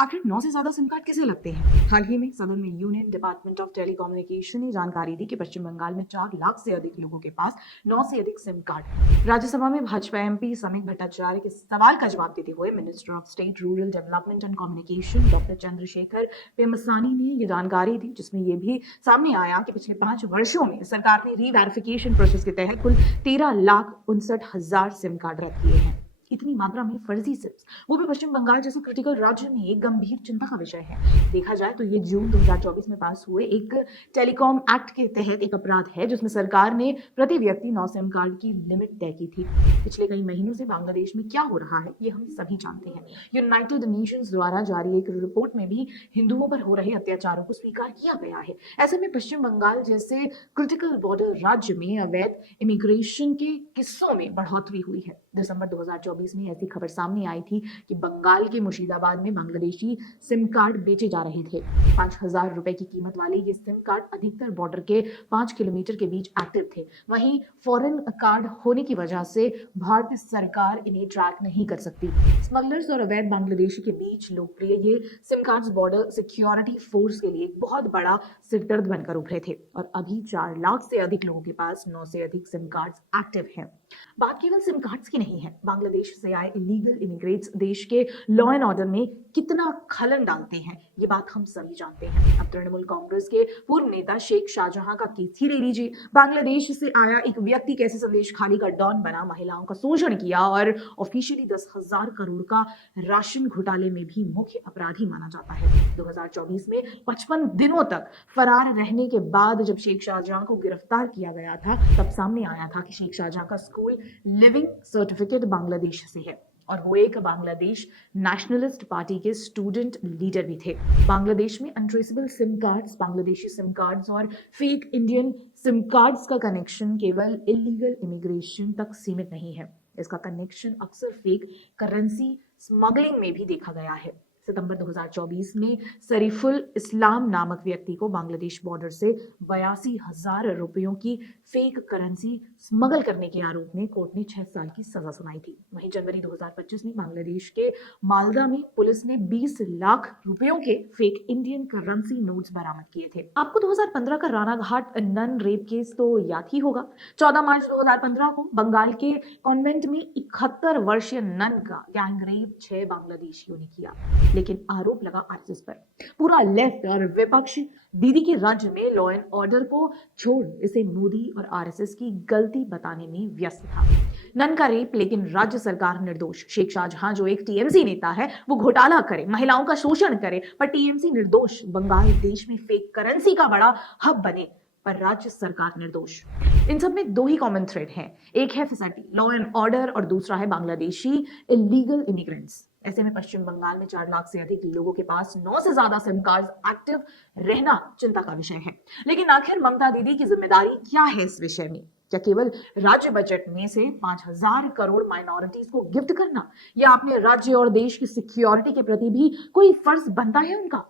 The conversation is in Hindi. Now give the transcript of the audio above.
आखिर 9 से ज्यादा सिम कार्ड किसे लगते हैं? हाल ही में सदन में यूनियन डिपार्टमेंट ऑफ टेलीकम्युनिकेशन ने जानकारी दी कि पश्चिम बंगाल में 4 लाख से अधिक लोगों के पास 9 से अधिक सिम कार्ड हैं। राज्यसभा में भाजपा एमपी समीक भट्टाचार्य के सवाल का जवाब देते हुए minister of state rural development and communication doctor Chandrashekhar Pemmasani ने ये जानकारी दी, जिसमें यह भी सामने आया कि पिछले 5 वर्षों में सरकार ने रीवेरिफिकेशन प्रोसेस के तहत कुल 13,59,000 सिम कार्ड रद्द किए हैं। इतनी मात्रा में फर्जी सिम्स, वो भी पश्चिम बंगाल जैसे क्रिटिकल राज्य में, एक गंभीर चिंता का विषय है। देखा जाए तो ये जून 2024 में पास हुए एक टेलीकॉम एक्ट के तहत एक अपराध है, जिसमें सरकार ने प्रति व्यक्ति 9 सिम कार्ड की लिमिट तय की थी। पिछले कई महीनों से बांग्लादेश में क्या हो रहा है ये हम सभी जानते हैं। यूनाइटेड नेशंस द्वारा जारी एक रिपोर्ट में भी हिंदुओं पर हो रहे अत्याचारों को स्वीकार किया गया है। ऐसे में पश्चिम बंगाल जैसे क्रिटिकल बॉर्डर राज्य में अवैध इमिग्रेशन के किस्सों में बढ़ोतरी हुई है। दिसंबर 2024 में ऐसी खबर सामने आई थी कि बंगाल के मुर्शिदाबाद में बांग्लादेशी सिम कार्ड बेचे जा रहे थे। 5,000 रुपए की कीमत वाले ये सिम कार्ड अधिकतर बॉर्डर के 5 किलोमीटर के बीच एक्टिव थे। वहीं फॉरेन कार्ड होने की वजह से भारतीय सरकार इन्हें ट्रैक नहीं कर सकती। स्मगलर्स और अवैध बांग्लादेशी के बीच लोकप्रिय ये SIM cards border security force के लिए एक बहुत बड़ा सिरदर्द बनकर उभरे थे और अभी 4 लाख से अधिक लोगों के पास 9 से अधिक सिम कार्ड्स एक्टिव हैं। बात केवल सिम कार्ड्स की नहीं है। बांग्लादेश से आए इलीगल इमिग्रेट्स देश के लॉ एंड ऑर्डर में कितना खलन डालते हैं, ये बात हम सभी जानते हैं। अब तृणमूल कांग्रेस के पूर्व नेता शेख शाहजहां का केस ही ले लीजिए। बांग्लादेश से आया एक व्यक्ति कैसे संदेश खाली का डॉन बना, महिलाओं का शोषण किया और ऑफिशियली 10,000 करोड़ का राशन घोटाले में भी मुख्य अपराधी माना जाता है। 2024 में 55 दिनों तक फरार रहने के बाद जब शेख शाहजहां को गिरफ्तार किया गया था, तब सामने आया था कि शेख शाहजहां का स्कूल लिविंग सर्टिफिकेट बांग्लादेश से है और वो एक बांग्लादेश नेशनलिस्ट पार्टी के स्टूडेंट लीडर भी थे। बांग्लादेश में untraceable SIM cards, Bangladeshi SIM cards और फेक इंडियन सिम कार्ड्स का कनेक्शन केवल इलीगल इमिग्रेशन तक सीमित नहीं है। इसका कनेक्शन अक्सर फेक करेंसी स्मगलिंग में भी देखा गया है। सितंबर 2024 में सरीफुल इस्लाम नामक व्यक्ति को बांग्लादेश बॉर्डर से 82,000 रुपयों की फेक करेंसी स्मगल करने के आरोप में कोर्ट ने 6 साल की सजा सुनाई थी। वहीं जनवरी 2025 में बांग्लादेश के मालदा में पुलिस ने 20 लाख रुपयों के फेक इंडियन करेंसी नोट्स बरामद किए थे। आपको 2015 का रानाघाट नन रेप केस तो याद ही होगा। 14 मार्च 2015 को बंगाल के कॉन्वेंट में 71 वर्षीय नन का गैंग रेप 6 बांग्लादेशियों ने किया, लेकिन आरोप लगा आरएसएस पर। पूरा लेफ्ट और विपक्ष दीदी के राज्य में लॉ एंड ऑर्डर को छोड़ इसे मोदी और आरएसएस की गलती बताने में व्यस्त था। नन का रेप, लेकिन राज्य सरकार निर्दोष। शेख शाहजहां जो एक टीएमसी नेता है, वो घोटाला करे, महिलाओं का शोषण करे, पर टीएमसी निर्दोष। बंगाल देश में फेक करेंसी का बड़ा हब बने, पर राज्य सरकार निर्दोष। इन सब में 2 ही कॉमन थ्रेड हैं। एक है फिसड्डी, लॉ एंड ऑर्डर, और दूसरा है बांग्लादेशी इलीगल इमिग्रेंट्स। ऐसे में पश्चिम बंगाल में 4 लाख से अधिक लोगों के पास 9 से ज्यादा सिम कार्ड एक्टिव रहना चिंता का विषय है। लेकिन आखिर ममता दीदी की जिम्मेदारी क्या है इस विषय में? क्या केवल राज्य बजट में से 5,000 करोड़ माइनॉरिटीज को गिफ्ट करना, या अपने राज्य और देश की सिक्योरिटी के प्रति भी कोई फर्ज बनता है उनका?